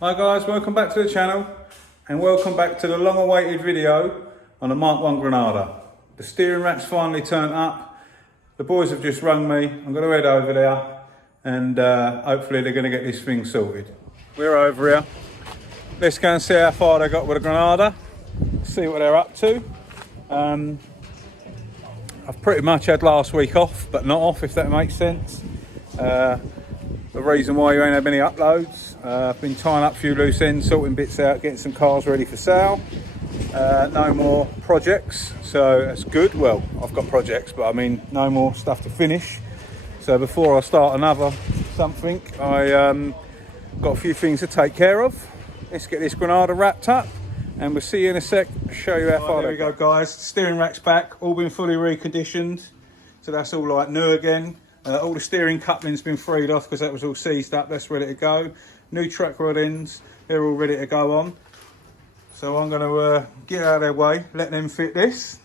Hi guys, welcome back to the channel and welcome back to the long awaited video on the MK1 GRANADA. The steering rack's finally turned up. The boys have just rung me. I'm going to head over there and hopefully they're going to get this thing sorted. We're over here. Let's go and see how far they got with the GRANADA. See what they're up to. I've pretty much had last week off, but not off, if that makes sense. The reason why you ain't had many uploads. I've been tying up a few loose ends, sorting bits out, getting some cars ready for sale. No more projects, so that's good. Well, I've got projects, but I mean no more stuff to finish. So before I start another something, I got a few things to take care of. Let's get this GRANADA wrapped up and we'll see you in a sec, show you how far. There we go guys, the steering rack's back, all been fully reconditioned. So that's all like new again. All the steering coupling's been freed off because that was all seized up, that's ready to go. New track rod ends, they're all ready to go on. So I'm going to get out of their way, let them fit this.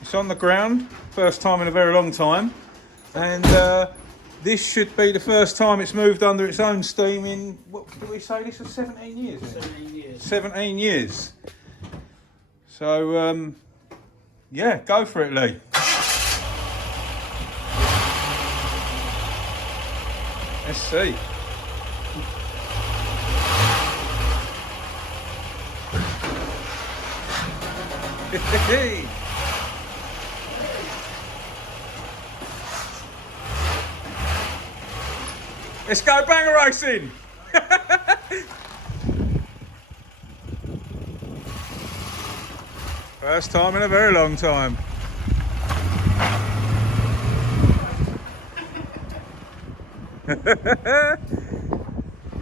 It's on the ground, first time in a very long time, and this should be the first time it's moved under its own steam in, what did we say, this was 17 years? 17 years. 17 years. So, yeah, go for it, Lee. Let's see. Let's go banger racing! First time in a very long time.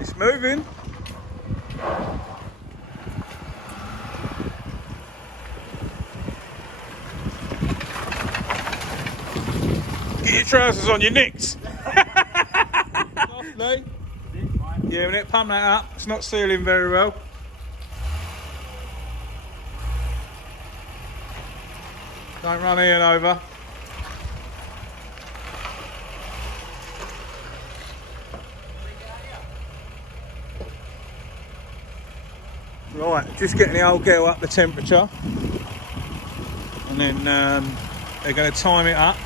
It's moving. Get your trousers on, your nicks. Softly. Yeah, we need to pump that up. It's not sealing very well. Don't run Ian over. Right, just getting the old girl up the temperature, and then they're going to time it up,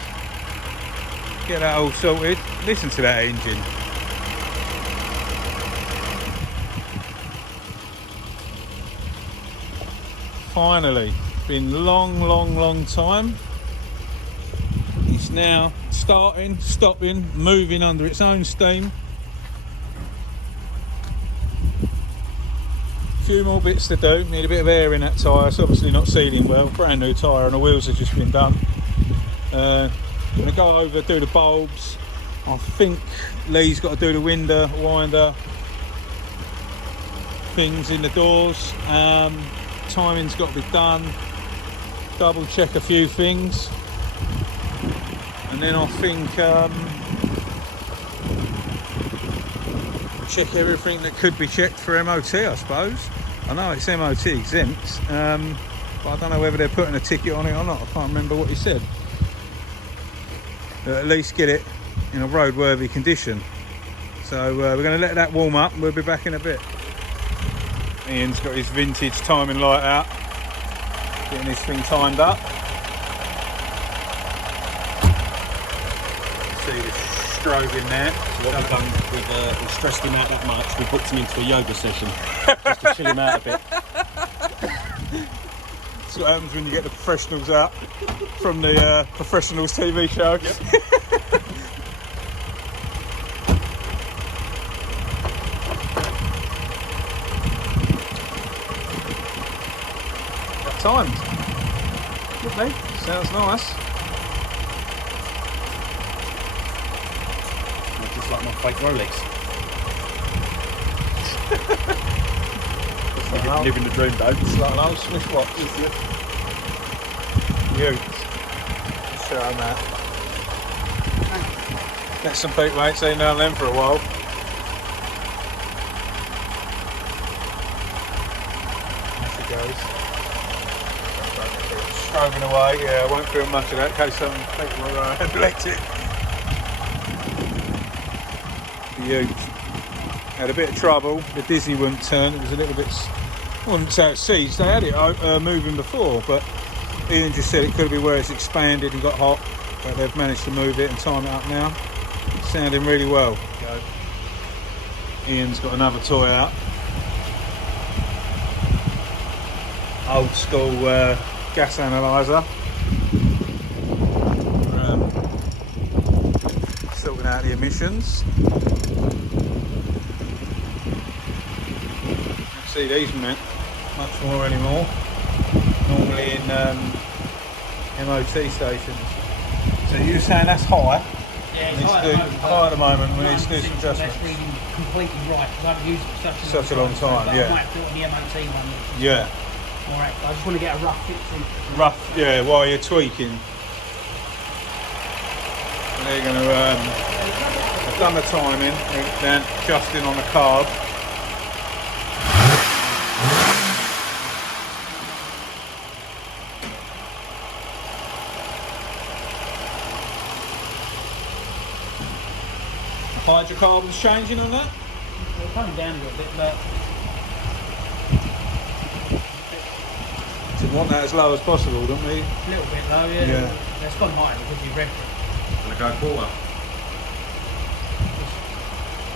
get that all sorted. Listen to that engine. Finally, been long time. It's now starting, stopping, moving under its own steam. Few more bits to do, need a bit of air in that tyre, it's obviously not sealing well, brand new tyre and the wheels have just been done. I'm going to go over, do the bulbs. I think Lee's got to do the window, winder, things in the doors. Timing's got to be done, double check a few things, and then I think check everything that could be checked for MOT, I suppose. I know it's MOT exempt, but I don't know whether they're putting a ticket on it or not. I can't remember what he said. But at least get it in a roadworthy condition. So we're going to let that warm up and we'll be back in a bit. Ian's got his vintage timing light out, getting this thing timed up. See the strobe in there. So what we've done, we've stressed him out that much, we booked him into a yoga session just to chill him out a bit. That's what happens when you get the professionals out from the professionals TV show. Yep. Timed. Lovely. Sounds nice. Just like my fake Rolex. Living the dream, though. It's like an old Swiss watch, isn't it? Huge. Show them that. Get some people ain't seen none of them for a while. There she goes. Strobing away, yeah, I won't film much of that in case some people are epileptic. Huge. Had a bit of trouble, the dizzy wouldn't turn, it was a little bit, I wouldn't say it's seized, they had it moving before, but Ian just said it could be where it's expanded and got hot, but they've managed to move it and time it up now. It's sounding really well. Ian's got another toy out. Old school gas analyzer. Sorting out the emissions. Don't see these much more anymore. Normally in MOT stations. So you're saying that's high? Yeah, it's high at the moment. We need to do some adjustments. That's reading completely right because I haven't used it for such a long time. But Yeah. I might do it on the MOT one. Yeah. More accurate. I just want to get a rough picture. Rough, yeah, while you're tweaking. They're going to, I've done the timing, then adjusting on the carb. Hydrocarbons changing on that? We're coming down a little bit, but We want that as low as possible, don't we? a little bit low, yeah. Yeah. It's gone higher because you read it. Gonna go quarter.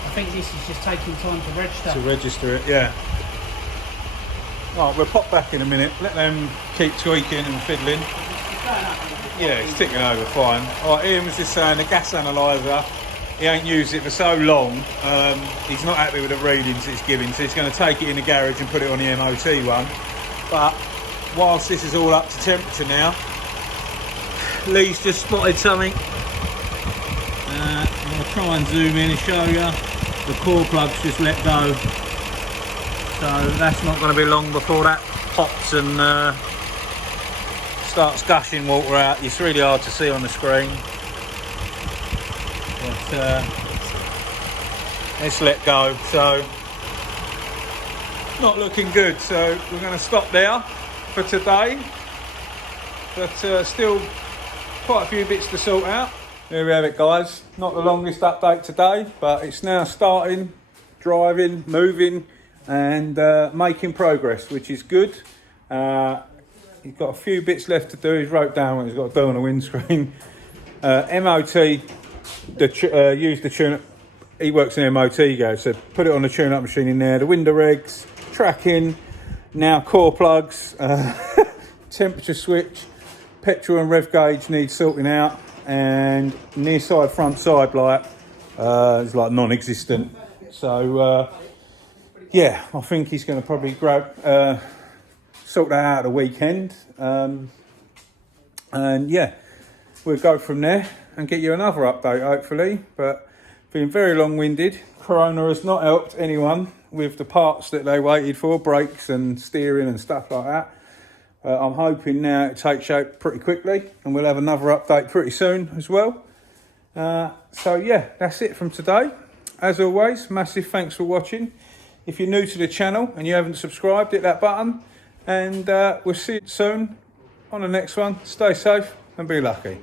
I think this is just taking time to register. To register it, yeah. Right, we'll pop back in a minute, let them keep tweaking and fiddling. It's going up. Yeah, it's ticking over fine. Alright, Ian was just saying the gas analyzer, he ain't used it for so long, he's not happy with the readings it's giving, so he's going to take it in the garage and put it on the MOT one. But whilst this is all up to temperature now, Lee's just spotted something. I'm going to try and zoom in and show you. The core plug's just let go. So that's not going to be long before that pops and starts gushing water out. It's really hard to see on the screen. But it's let go. So not looking good. So we're going to stop there for today. but still quite a few bits to sort out. There we have it, guys. Not the longest update today, but it's now starting, driving, moving, and making progress, which is good. He's got a few bits left to do. He's wrote down what he's got to do on the windscreen. MOT, use the tune-up. He works in MOT, Ghia, so put it on the tune-up machine in there. The window regs, tracking, now core plugs, temperature switch, petrol and rev gauge needs sorting out, and near side, front side light is like non-existent. So yeah, I think he's going to probably sort that out at the weekend, and yeah, we'll go from there and get you another update hopefully. But been very long-winded. Corona has not helped anyone with the parts that they waited for, brakes and steering and stuff like that. I'm hoping now it takes shape pretty quickly, and we'll have another update pretty soon as well. So yeah, that's it from today. As always, massive thanks for watching. If you're new to the channel and you haven't subscribed, hit that button, and we'll see you soon on the next one. Stay safe and be lucky.